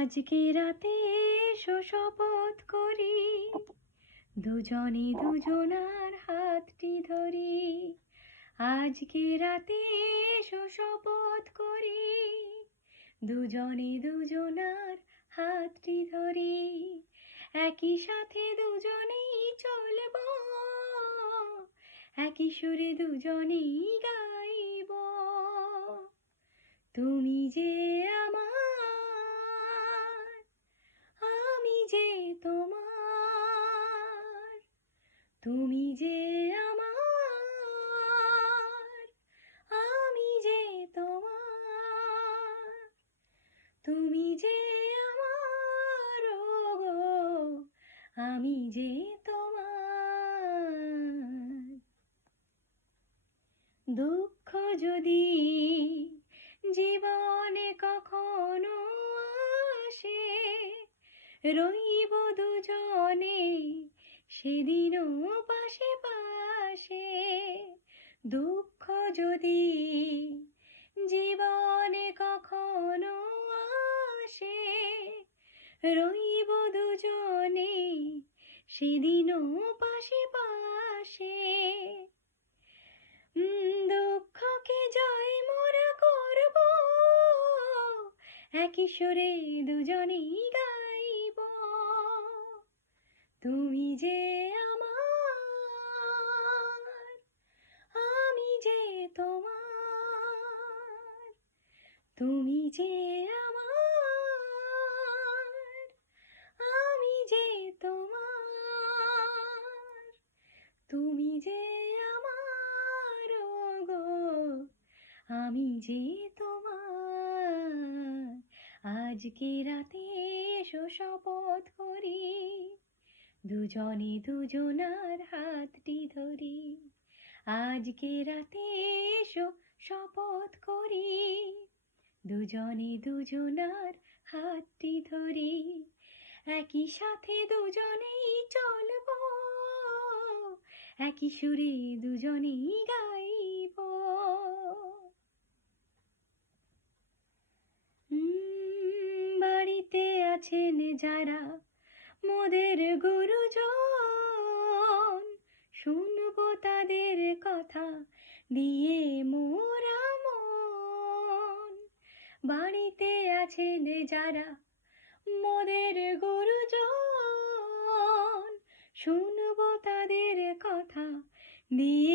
আজকে রাতে এসো শপথ করি। দুজনে দুজনার হাতটি ধরি। আজকে রাতে এসো শপথ করি। দুজনে দুজনার হাতটি ধরি। একই সাথে দুজনেই চলব। একই সুরে দুজনেই গাইব। তুমি যে তুমি যে আমার, আমি যে তোমার। তুমি যে আমার গো, আমি যে তোমার। দুঃখ যদি জীবনে কখনো আসে, রইব দুজনে সেদিনও পাশে পাশে দুঃখ যদি জীবনে কখনো আসে, রইব দুজনে সেদিনও পাশে পাশে। দুঃখকে জয় মোরা করব, একই সুরে দুজনেই গাইব তুমি যে আমার, আমি যে তোমার, তুমি যে আমার, আমি যে তোমার, তুমি যে আমার গো আমি যে তোমার। আজকে রাতে এসো শপথ করি দুজনে দুজনার হাতটি ধরি। আজকে রাতে এসো শপথ করি। দুজনে দুজনার হাতটি ধরি। একই সাথে দুজনেই চলব। একই সুরে দুজনেই গাইব। বাড়িতে আছেন যারা মোদের গুরুজন, শুনব তাদের কথা, দিয়ে মোরা মন। বাড়িতে আছেন যারা মোদের গুরুজন, শুনব তাদের কথা, দিয়ে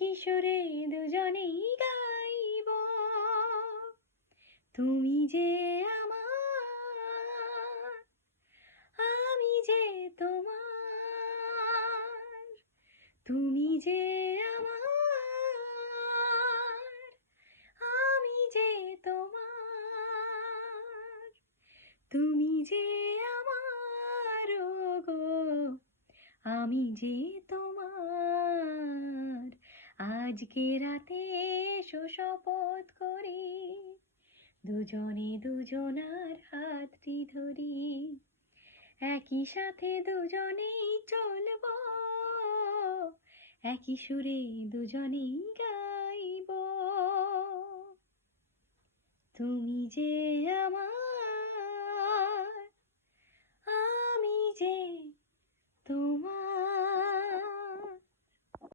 সুরে দুজনেই গাইব। তুমি যে আমার আমি যে তোমার। তুমি যে আজকে রাতে এসো শপথ করি। দুজনে দুজনার হাতটি ধরি। একই সাথে দুজনেই চলব। একই সুরে দুজনেই গাইব। তুমি যে আমার